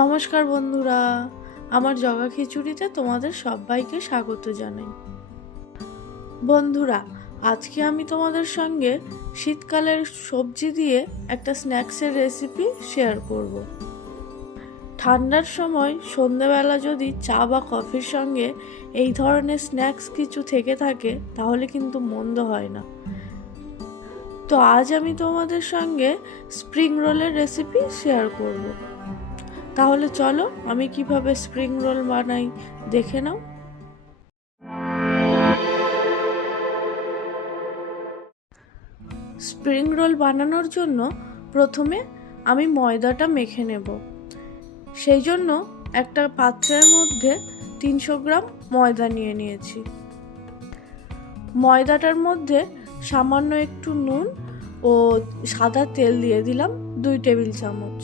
নমস্কার বন্ধুরা, আমার জগা খিচুড়িতে তোমাদের সবাইকে স্বাগত জানাই। বন্ধুরা, আজকে আমি তোমাদের সঙ্গে শীতকালের সবজি দিয়ে একটা স্ন্যাক্সের রেসিপি শেয়ার করব। ঠান্ডার সময় সন্ধেবেলা যদি চা বা কফির সঙ্গে এই ধরনের স্ন্যাক্স কিছু থেকে থাকে তাহলে কিন্তু মন্দ হয় না। তো আজ আমি তোমাদের সঙ্গে স্প্রিং রোলের রেসিপি শেয়ার করব। তাহলে চলো আমি কিভাবে স্প্রিং রোল বানাই দেখে নাও। স্প্রিং রোল বানানোর জন্য প্রথমে আমি ময়দাটা মেখে নেব। সেই জন্য একটা পাত্রের মধ্যে 300 গ্রাম ময়দা নিয়ে নিয়েছি। ময়দাটার মধ্যে সামান্য একটু নুন ও সাদা তেল দিয়ে দিলাম 2 টেবিল চামচ।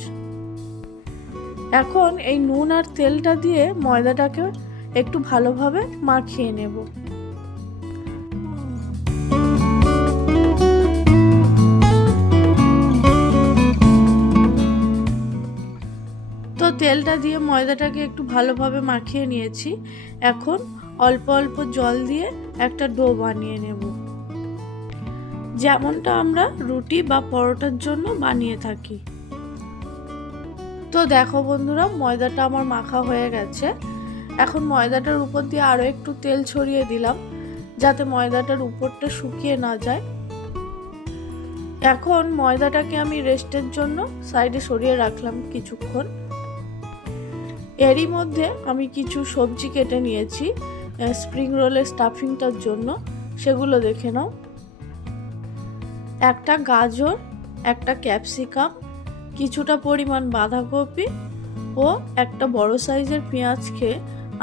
এখন এই নুন আর তেলটা দিয়ে ময়দাটাকে একটু ভালোভাবে মাখিয়ে নেব। তো তেলটা দিয়ে ময়দাটাকে একটু ভালোভাবে মাখিয়ে নিয়েছি। এখন অল্প অল্প জল দিয়ে একটা ডো বানিয়ে নেব, যেমনটা আমরা রুটি বা পরোটার জন্য বানিয়ে থাকি। তো দেখো বন্ধুরা, ময়দাটা আমার মাখা হয়ে গেছে। এখন ময়দাটার উপর দিয়ে আরও একটু তেল ছড়িয়ে দিলাম যাতে ময়দাটার উপরটা শুকিয়ে না যায়। এখন ময়দাটাকে আমি রেস্টের জন্য সাইডে সরিয়ে রাখলাম কিছুক্ষণ। এরই মধ্যে আমি কিছু সবজি কেটে নিয়েছি স্প্রিং রোলের স্টাফিংটার জন্য, সেগুলো দেখে নাও। একটা গাজর, একটা ক্যাপসিকাম, কিছুটা পরিমাণ বাঁধাকপি ও একটা বড় সাইজের পেঁয়াজকে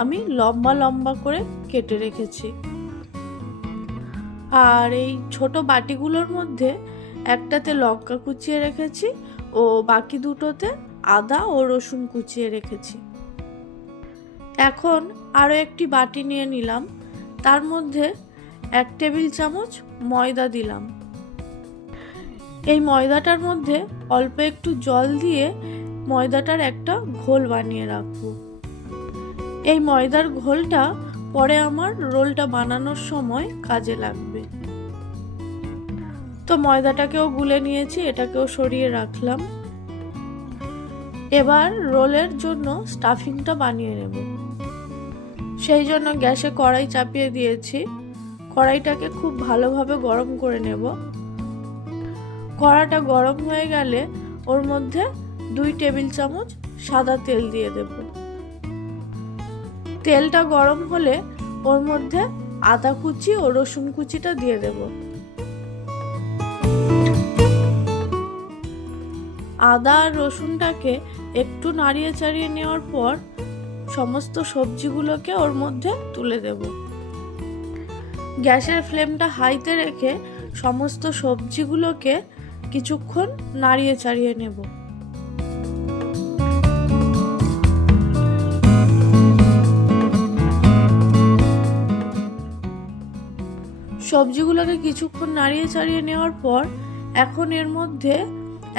আমি লম্বা লম্বা করে কেটে রেখেছি। আর এই ছোট বাটিগুলোর মধ্যে একটাতে লঙ্কা কুচিয়ে রেখেছি ও বাকি দুটোতে আদা ও রসুন কুচিয়ে রেখেছি। এখন আরও একটি বাটি নিয়ে নিলাম, তার মধ্যে 1 টেবিল চামচ ময়দা দিলাম। এই ময়দাটার মধ্যে অল্প একটু জল দিয়ে ময়দাটার একটা ঘোল বানিয়ে রাখবো। এই ময়দার ঘোলটা পরে আমার রোলটা বানানোর সময় কাজে লাগবে। তো ময়দাটাকেও গুলে নিয়েছি, এটাকেও সরিয়ে রাখলাম। এবার রোলের জন্য স্টাফিংটা বানিয়ে নেব। সেই জন্য গ্যাসে কড়াই চাপিয়ে দিয়েছি। কড়াইটাকে খুব ভালোভাবে গরম করে নেব। কড়াটা গরম হয়ে গেলে ওর মধ্যে 2 টেবিল চামচ সাদা তেল দিয়ে দেব। তেলটা গরম হলে ওর মধ্যে আদা কুচি ও রসুন কুচিটা দিয়ে দেব। আদা আর রসুনটাকে একটু নাড়িয়ে চাড়িয়ে নেওয়ার পর সমস্ত সবজিগুলোকে ওর মধ্যে তুলে দেব। গ্যাসের ফ্লেমটা হাইতে রেখে সমস্ত সবজিগুলোকে কিছুক্ষণ নাড়িয়ে চাড়িয়ে নেব। সবজিগুলোকে কিছুক্ষণ নাড়িয়ে চাড়িয়ে নেওয়ার পর এখন এর মধ্যে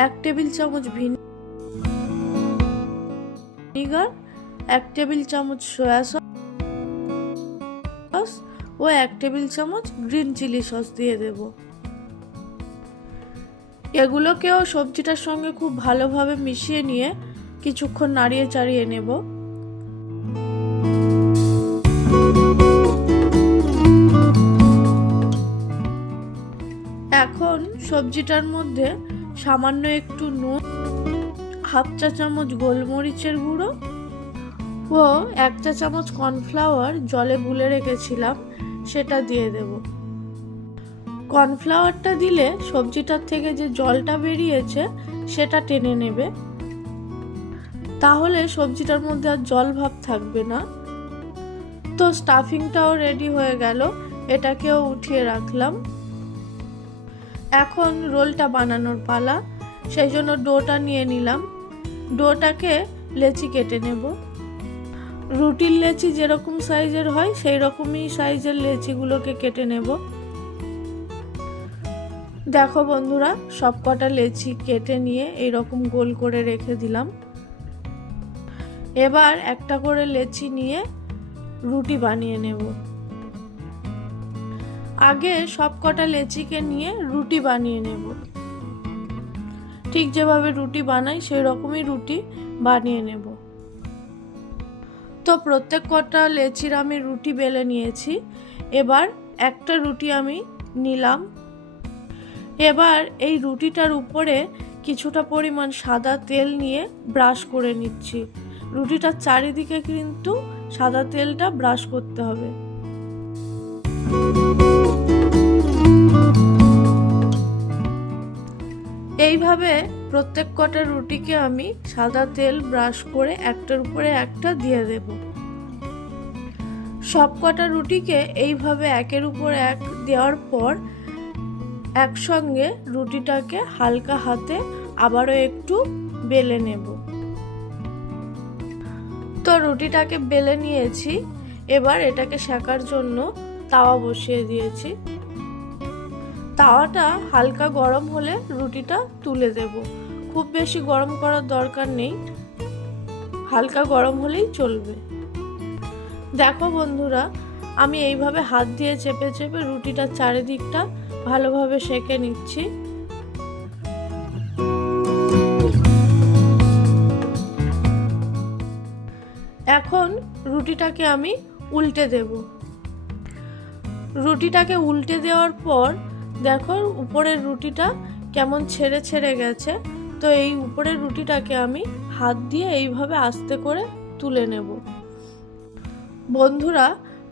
1 টেবিল চামচ ভিনেগার, 1 টেবিল চামচ সয়া সস ও 1 টেবিল চামচ গ্রিন চিলি সস দিয়ে দেব। এগুলোকেও সবজিটার সঙ্গে খুব ভালোভাবে মিশিয়ে নিয়ে কিছুক্ষণ নাড়িয়ে চাড়িয়ে নেব। এখন সবজিটার মধ্যে সামান্য একটু নুন, 1/2 চা চামচ গোলমরিচের গুঁড়ো ও 1 চা চামচ কর্নফ্লাওয়ার জলে গুলে রেখেছিলাম সেটা দিয়ে দেব। কর্নফ্লাওয়ারটা দিলে সবজিটার থেকে যে জলটা বেরিয়েছে সেটা টেনে নেবে, তাহলে সবজিটার মধ্যে আর জল ভাব থাকবে না। তো স্টাফিংটাও রেডি হয়ে গেল, এটাকেও উঠিয়ে রাখলাম। এখন রোলটা বানানোর পালা। সেই জন্য ডোটা নিয়ে নিলাম। ডোটাকে লেচি কেটে নেব। রুটির লেচি যেরকম সাইজের হয় সেই রকমই সাইজের লেচিগুলোকে কেটে নেব। দেখো বন্ধুরা, সব কটা লেচি কেটে নিয়ে এইরকম গোল করে রেখে দিলাম। এবার একটা করে লেচি নিয়ে রুটি বানিয়ে নেব। আগে সব কটা লেচিকে নিয়ে রুটি বানিয়ে নেব। ঠিক যেভাবে রুটি বানাই সেই রকমই রুটি বানিয়ে নেব। তো প্রত্যেক কটা লেচির আমি রুটি বেলে নিয়েছি। এবার একটা রুটি আমি নিলাম। এবার এই রুটিটার উপরে কিছুটা পরিমাণ সাদা তেল নিয়ে ব্রাশ করে নিচ্ছি। রুটিটার চারিদিকে কিন্তু সাদা তেলটা ব্রাশ করতে হবে। এইভাবে প্রত্যেক কটা রুটিকে আমি সাদা তেল ব্রাশ করে একটার উপরে একটা দিয়ে দেব। সব কটা রুটিকে এইভাবে একের উপর এক দেওয়ার পর একসঙ্গে রুটিটাকে হালকা হাতে আবারও একটু বেলে নেব। তো রুটিটাকে বেলে নিয়েছি। এবার এটাকে সেকার জন্য তাওয়া বসিয়ে দিয়েছি। তাওয়াটা হালকা গরম হলে রুটিটা তুলে দেব। খুব বেশি গরম করার দরকার নেই, হালকা গরম হলেই চলবে। দেখো বন্ধুরা, আমি এইভাবে হাত দিয়ে চেপে চেপে রুটিটার চারিদিকটা ভালোভাবে সেঁকে নিচ্ছি। এখন রুটিটাকে আমি উল্টে দেব। রুটিটাকে উল্টে দেওয়ার পর দেখো উপরের রুটিটা কেমন ছেড়ে ছেড়ে গেছে। তো এই উপরের রুটিটাকে আমি হাত দিয়ে এইভাবে আস্তে করে তুলে নেব। বন্ধুরা,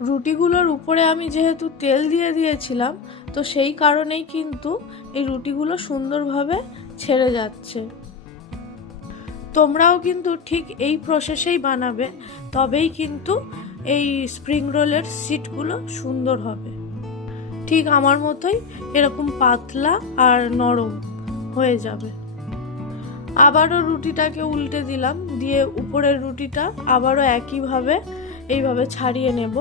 রুটিগুলোর উপরে আমি যেহেতু তেল দিয়ে দিয়েছিলাম, তো সেই কারণেই কিন্তু এই রুটিগুলো সুন্দরভাবে ছেড়ে যাচ্ছে। তোমরাও কিন্তু ঠিক এই প্রসেসেই বানাবে, তবেই কিন্তু এই স্প্রিং রোলের সিটগুলো সুন্দর হবে। ঠিক আমার মতোই এরকম পাতলা আর নরম হয়ে যাবে। আবারও রুটিটাকে উল্টে দিলাম, দিয়ে উপরের রুটিটা আবারও একইভাবে এইভাবে ছাড়িয়ে নেব।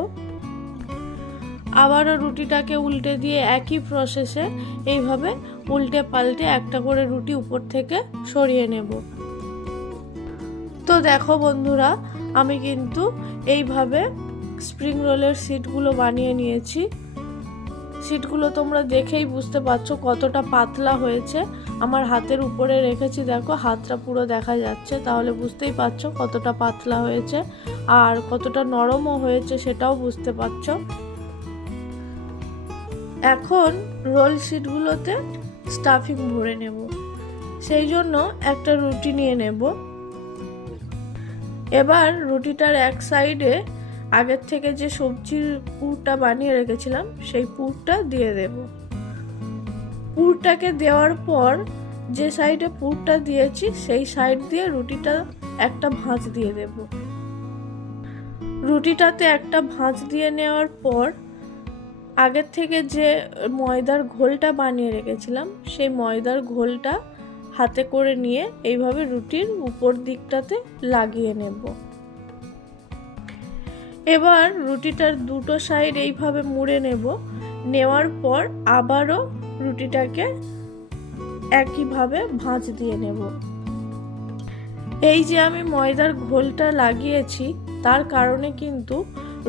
আবারও রুটিটাকে উল্টে দিয়ে একই প্রসেসে এইভাবে উল্টে পাল্টে একটা করে রুটি উপর থেকে সরিয়ে নেব। তো দেখো বন্ধুরা, আমি কিন্তু এইভাবে স্প্রিং রোলের সিটগুলো বানিয়ে নিয়েছি। সিটগুলো তোমরা দেখেই বুঝতে পারছো কতটা পাতলা হয়েছে। আমার হাতের উপরে রেখেছি, দেখো হাতটা পুরো দেখা যাচ্ছে, তাহলে বুঝতেই পারছো কতটা পাতলা হয়েছে আর কতটা নরমও হয়েছে, সেটাও বুঝতে পারছো। এখন রোল সিটগুলোতে স্টাফিং ভরে নেব। সেই জন্য একটা রুটি নিয়ে নেব। এবার রুটিটার এক সাইডে আগের থেকে যে সবজির পুরটা বানিয়ে রেখেছিলাম সেই পুরটা দিয়ে দেব। পুরটাকে দেওয়ার পর যে সাইডে পুরটা দিয়েছি সেই সাইড দিয়ে রুটিটা একটা ভাঁজ দিয়ে দেব। রুটিটাতে একটা ভাঁজ দিয়ে নেওয়ার পর আগের থেকে যে ময়দার ঘোলটা বানিয়ে রেখেছিলাম সেই ময়দার ঘোলটা হাতে করে নিয়ে এইভাবে রুটির উপর দিকটাতে লাগিয়ে নেব। এবার রুটিটার দুটো সাইড এইভাবে মুড়ে নেব। নেওয়ার পর আবারও রুটিটাকে একইভাবে ভাঁজ দিয়ে নেব। এই যে আমি ময়দার ঘোলটা লাগিয়েছি তার কারণে কিন্তু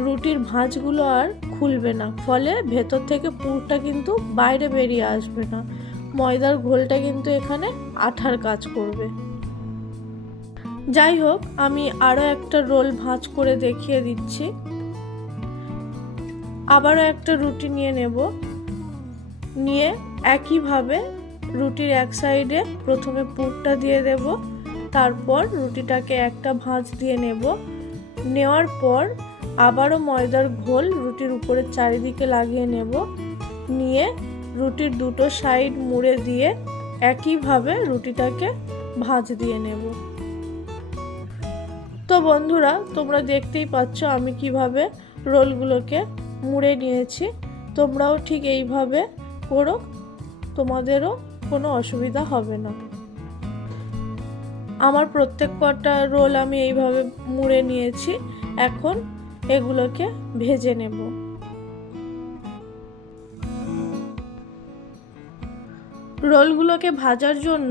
রুটির ভাঁজগুলো আর খুলবে না, ফলে ভেতর থেকে পুরটা কিন্তু বাইরে বেরিয়ে আসবে না। ময়দার ঘোলটা কিন্তু এখানে আঠার কাজ করবে। যাই হোক, আমি আরও একটা রোল ভাঁজ করে দেখিয়ে দিচ্ছি। আবারও একটা রুটি নিয়ে নেব। নিয়ে একইভাবে রুটির এক সাইডে প্রথমে পুরটা দিয়ে দেব, তারপর রুটিটাকে একটা ভাঁজ দিয়ে নেব। নেওয়ার পর আবারও ময়দার ঘোল রুটির উপরের চারিদিকে লাগিয়ে নেব। নিয়ে রুটির দুটো সাইড মুড়ে দিয়ে একইভাবে রুটিটাকে ভাঁজ দিয়ে নেব। তো বন্ধুরা, তোমরা দেখতেই পাচ্ছ আমি কিভাবে রোলগুলোকে মুড়ে নিয়েছি। তোমরাও ঠিক এইভাবে করো, তোমাদেরও কোনো অসুবিধা হবে না। আমার প্রত্যেক কটা রোল আমি এইভাবে মুড়ে নিয়েছি। এখন এগুলোকে ভেজে নেব। রোলগুলোকে ভাজার জন্য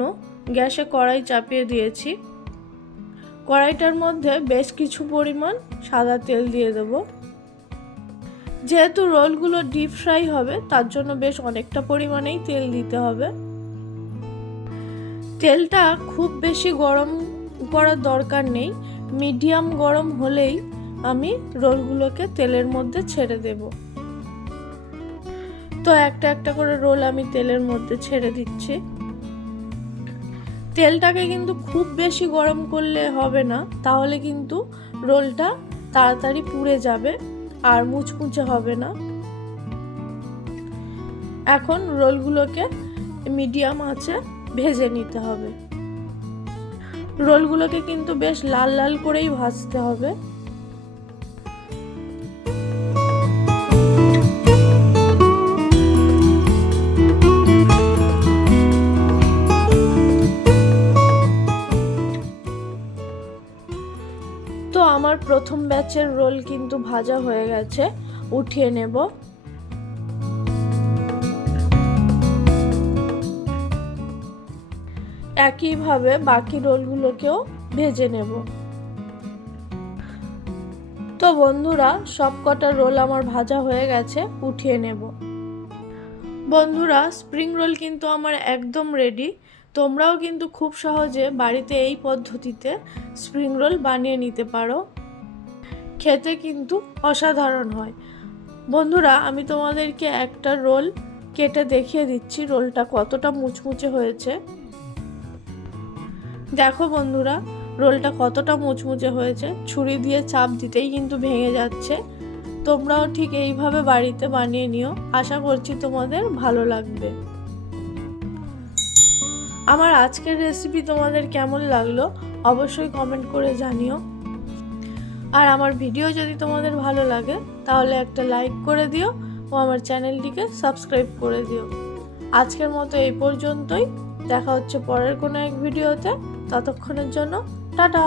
গ্যাসে কড়াই চাপিয়ে দিয়েছি। কড়াইটার মধ্যে বেশ কিছু পরিমাণ সাদা তেল দিয়ে দেব। যেহেতু রোলগুলো ডিপ ফ্রাই হবে তার জন্য বেশ অনেকটা পরিমাণেই তেল দিতে হবে। তেলটা খুব বেশি গরম করার দরকার নেই, মিডিয়াম গরম হলেই আমি রোলগুলোকে তেলের মধ্যে ছেড়ে দেব। তো একটা একটা করে রোল আমি তেলের মধ্যে ছেড়ে দিচ্ছি। তেলটাকে কিন্তু খুব বেশি গরম করলে হবে না, তাহলে কিন্তু রোলটা তাড়াতাড়ি পুড়ে যাবে আর মুচমুচে হবে না। এখন রোলগুলোকে মিডিয়াম আঁচে ভেজে নিতে হবে। রোলগুলোকে কিন্তু বেশ লাল লাল করেই ভাজতে হবে। তো আমার প্রথম ব্যাচের রোল কিন্তু ভাজা হয়ে গেছে, উঠিয়ে নেব। একইভাবে বাকি রোলগুলোকেও ভেজে নেব। তো বন্ধুরা, সবকটা রোল আমার ভাজা হয়ে গেছে, উঠিয়ে নেব। বন্ধুরা, স্প্রিং রোল কিন্তু আমার একদম রেডি। তোমরাও কিন্তু খুব সহজে বাড়িতে এই পদ্ধতিতে স্প্রিং রোল বানিয়ে নিতে পারো। খেতে কিন্তু অসাধারণ হয়। বন্ধুরা, আমি তোমাদেরকে একটা রোল কেটে দেখিয়ে দিচ্ছি রোলটা কতটা মুচমুচে হয়েছে। দেখো বন্ধুরা, রোলটা কতটা মুচমুচে হয়েছে, ছুরি দিয়ে চাপ দিতেই কিন্তু ভেঙে যাচ্ছে। তোমরাও ঠিক এইভাবে বাড়িতে বানিয়ে নিও, আশা করছি তোমাদের ভালো লাগবে। আমার আজকের রেসিপি তোমাদের কেমন লাগলো অবশ্যই কমেন্ট করে জানিও। আর আমার ভিডিও যদি তোমাদের ভালো লাগে তাহলে একটা লাইক করে দিও ও আমার চ্যানেলটিকে সাবস্ক্রাইব করে দিও। আজকের মতো এই পর্যন্তই, দেখা হচ্ছে পরের কোনো এক ভিডিওতে। ততক্ষণের জন্য টাটা।